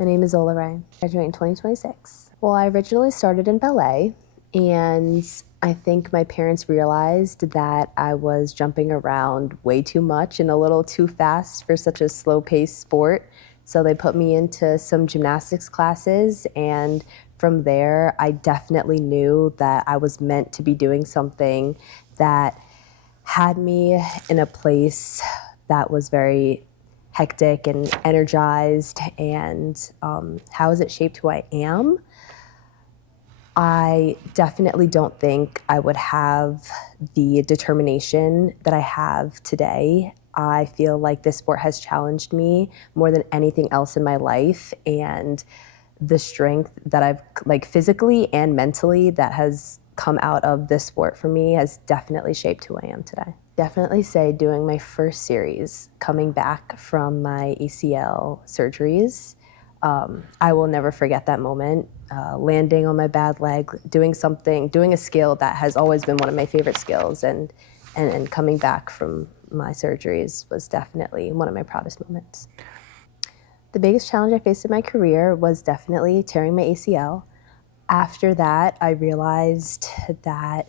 My name is Zola Ray. I graduated in 2026. Well, I originally started in ballet, and I think my parents realized that I was jumping around way too much and a little too fast for such a slow-paced sport. So they put me into some gymnastics classes, and from there, I definitely knew that I was meant to be doing something that had me in a place that was very hectic and energized. And how has it shaped who I am? I definitely don't think I would have the determination that I have today. I feel like this sport has challenged me more than anything else in my life, and the strength that I've, like, physically and mentally, that has come out of this sport for me has definitely shaped who I am today. Definitely say doing my first series, coming back from my ACL surgeries. I will never forget that moment, landing on my bad leg, doing a skill that has always been one of my favorite skills, and coming back from my surgeries was definitely one of my proudest moments. The biggest challenge I faced in my career was definitely tearing my ACL. After that, I realized that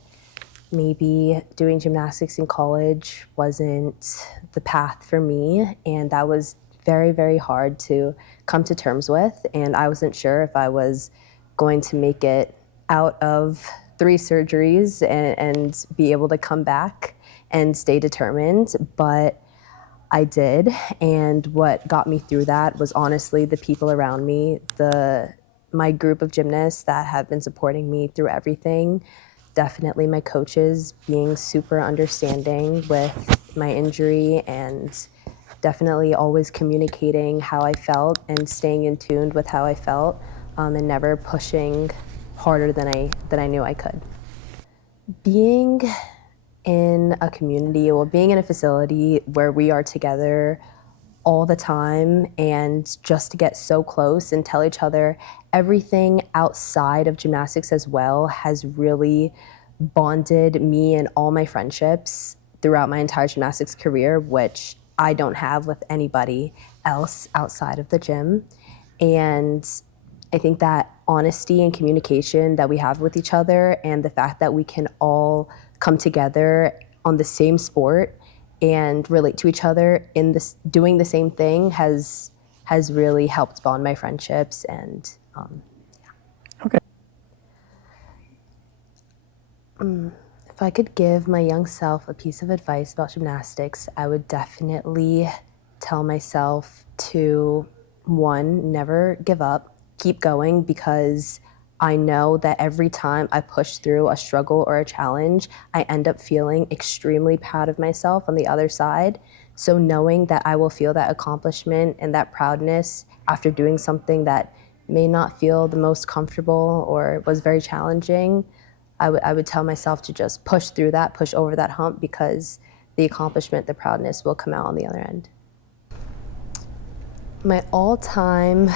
maybe doing gymnastics in college wasn't the path for me, and that was very, very hard to come to terms with, and I wasn't sure if I was going to make it out of 3 surgeries and be able to come back and stay determined, but I did, and what got me through that was honestly the people around me, my group of gymnasts that have been supporting me through everything. Definitely my coaches being super understanding with my injury, and definitely always communicating how I felt and staying in tune with how I felt, and never pushing harder than I knew I could. Being in a community, or being in a facility where we are together all the time, and just to get so close and tell each other everything outside of gymnastics as well, has really bonded me and all my friendships throughout my entire gymnastics career, which I don't have with anybody else outside of the gym. And I think that honesty and communication that we have with each other, and the fact that we can all come together on the same sport and relate to each other in this, doing the same thing, has really helped bond my friendships. And Okay. If I could give my young self a piece of advice about gymnastics, I would definitely tell myself to, 1, never give up, keep going, because I know that every time I push through a struggle or a challenge, I end up feeling extremely proud of myself on the other side. So knowing that I will feel that accomplishment and that proudness after doing something that may not feel the most comfortable or was very challenging, I would tell myself to just push through that, push over that hump, because the accomplishment, the proudness will come out on the other end. My all-time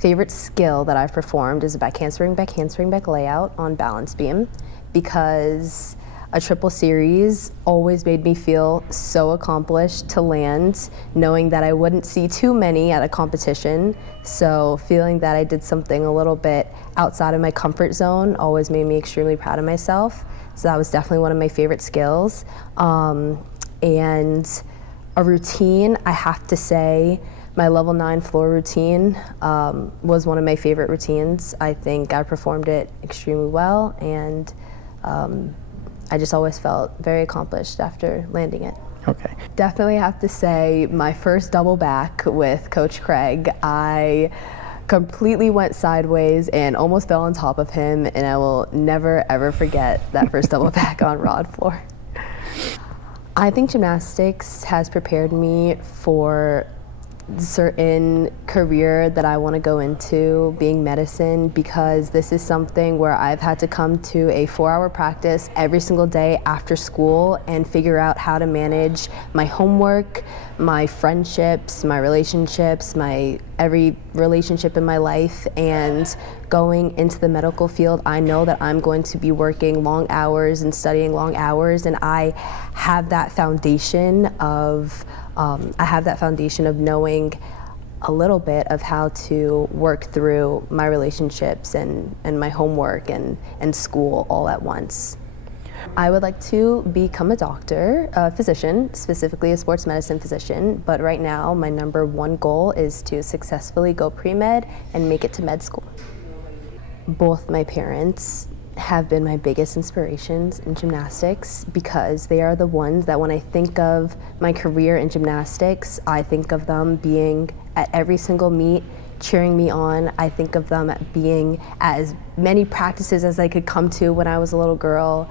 favorite skill that I've performed is a back handspring, back layout on balance beam, because a triple series always made me feel so accomplished to land, knowing that I wouldn't see too many at a competition. So feeling that I did something a little bit outside of my comfort zone always made me extremely proud of myself. So that was definitely one of my favorite skills. And a routine, I have to say, my level 9 floor routine was one of my favorite routines. I think I performed it extremely well, and I just always felt very accomplished after landing it. Okay. Definitely have to say my first double back with Coach Craig. I completely went sideways and almost fell on top of him, and I will never ever forget that first double back on rod floor. I think gymnastics has prepared me for certain career that I want to go into, being medicine, because this is something where I've had to come to a 4-hour practice every single day after school and figure out how to manage my homework, my friendships, my relationships, my every relationship in my life. And going into the medical field, I know that I'm going to be working long hours and studying long hours, and I have that foundation of knowing a little bit of how to work through my relationships and my homework and school all at once. I would like to become a doctor, a physician, specifically a sports medicine physician, but right now my number one goal is to successfully go pre-med and make it to med school. Both my parents have been my biggest inspirations in gymnastics because they are the ones that when I think of my career in gymnastics, I think of them being at every single meet, cheering me on. I think of them being at as many practices as I could come to when I was a little girl.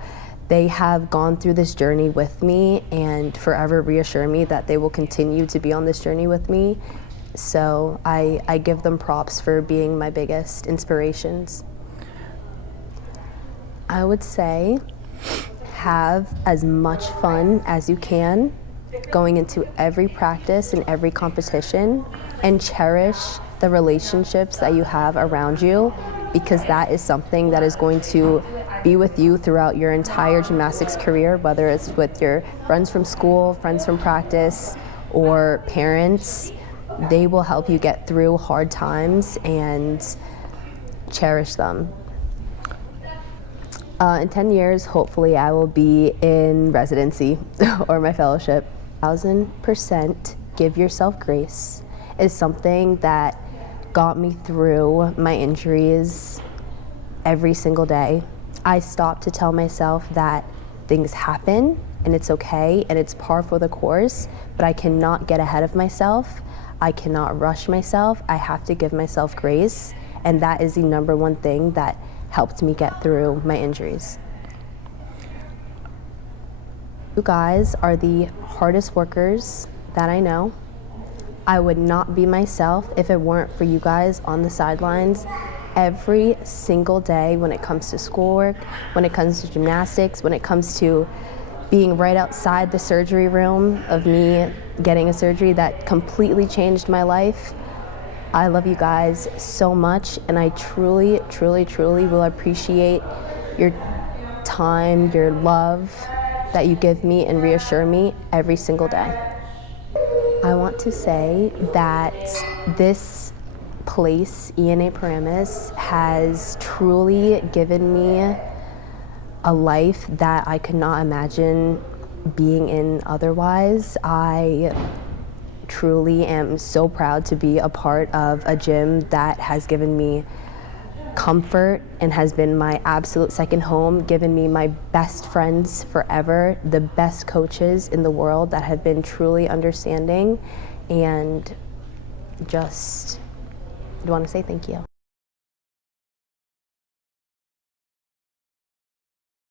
They have gone through this journey with me and forever reassure me that they will continue to be on this journey with me. So I give them props for being my biggest inspirations. I would say have as much fun as you can going into every practice and every competition, and cherish the relationships that you have around you, because that is something that is going to be with you throughout your entire gymnastics career, whether it's with your friends from school, friends from practice, or parents. They will help you get through hard times and cherish them. In 10 years, hopefully I will be in residency or my fellowship. 1000% give yourself grace is something that got me through my injuries every single day. I stopped to tell myself that things happen and it's okay and it's par for the course, but I cannot get ahead of myself. I cannot rush myself. I have to give myself grace, and that is the number one thing that helped me get through my injuries. You guys are the hardest workers that I know. I would not be myself if it weren't for you guys on the sidelines every single day when it comes to schoolwork, when it comes to gymnastics, when it comes to being right outside the surgery room of me getting a surgery that completely changed my life. I love you guys so much, and I truly, truly, truly will appreciate your time, your love that you give me and reassure me every single day. I want to say that this place, ENA Paramus, has truly given me a life that I could not imagine being in otherwise. I truly am so proud to be a part of a gym that has given me comfort and has been my absolute second home, given me my best friends forever, the best coaches in the world that have been truly understanding, and just want to say thank you.